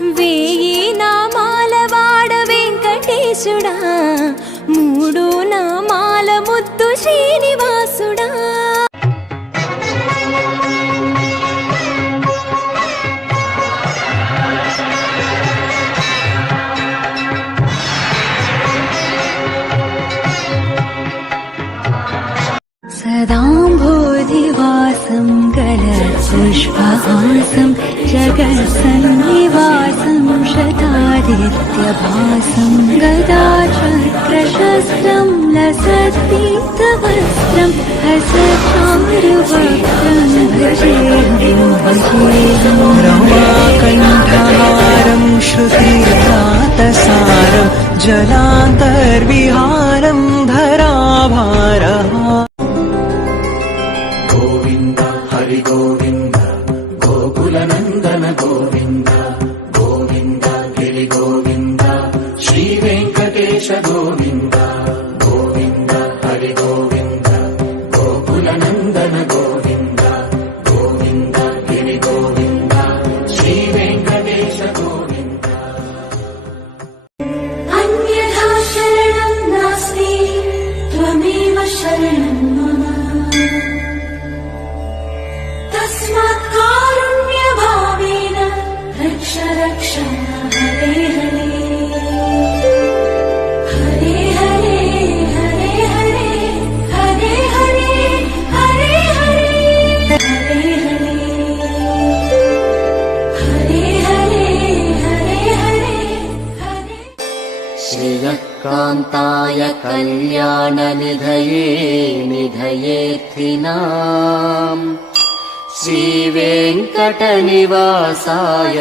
వేయి నామాల వాడ వెంకటేశుడా, మూడు నామాల ముద్దు శ్రీనివాసుడా. सदाम्भोधिवासं गलपुष्पहासं जगत्सन्निवासं शतादित्यभासं गदाचक्रशस्त्रं लसत्पीतवस्त्रं हसचारुवक्त्रं भजेऽहं भजेऽहं रमाकण्ठहारं श्रुतिर्घातसारं जलान्तर्विहारं धराभारः. गोविन्द हरि गोविन्द गोकुलनन्दन गोविन्द गोविन्द गिरि गोविन्द श्रीवेङ्कटेश गोविन्द गोविन्द हरि गोविन्द गोकुलनन्दन गोविन्द गोविन्द गिरि गोविन्द श्रीवेङ्कटेश गोविन्द. अन्यथा शरणं नास्ति त्वमेव शरणं मम, तस्मात् कारुण्यभावेन रक्ष रक्ष हरे हरे. हरे हरे हरे हरे हरे हरे हरे हरे हरे हरे हरे हरे हरे हरे. श्रियकान्ताय कल्याणनिधये निधयेऽर्थिनाम् श्रीवेङ्कटनिवासाय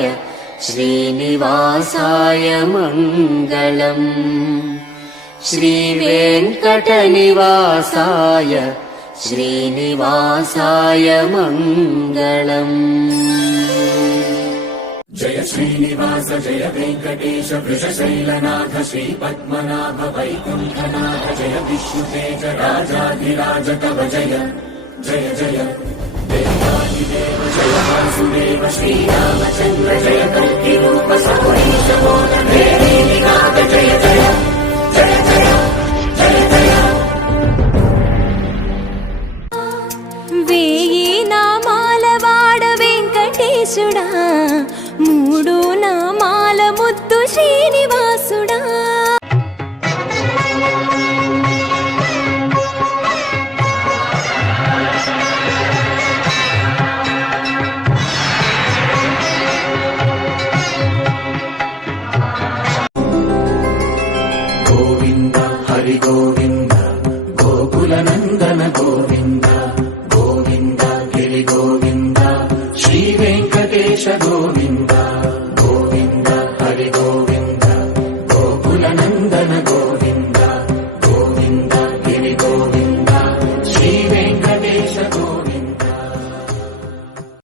श्रीनिवासाय मङ्गलम्. श्रीवेङ्कटनिवासाय श्रीनिवासाय मङ्गलम्. जय श्रीनिवास जय वेङ्कटेश वृषशैलनाथ श्रीपद्मनाभ वैकुण्ठनाथ जय विष्णुतेज राजाधिराज तव जय जय जय देवादिदेव जय वासुदेव श्रीरामचन्द्र जय कल्किरूप सौरीश मोदन देवीनाथ जय जय जय जय जय जय. వేయి నామాల వాడ వెంకటేశుడా, మూడు నామాల ముద్దు శ్రీనివాసుడా. गोविन्द हरि गोविन्द गोकुलनन्दन गोविन्द गोविन्द गिरि गोविन्द श्रीवेङ्कटेश गोविन्द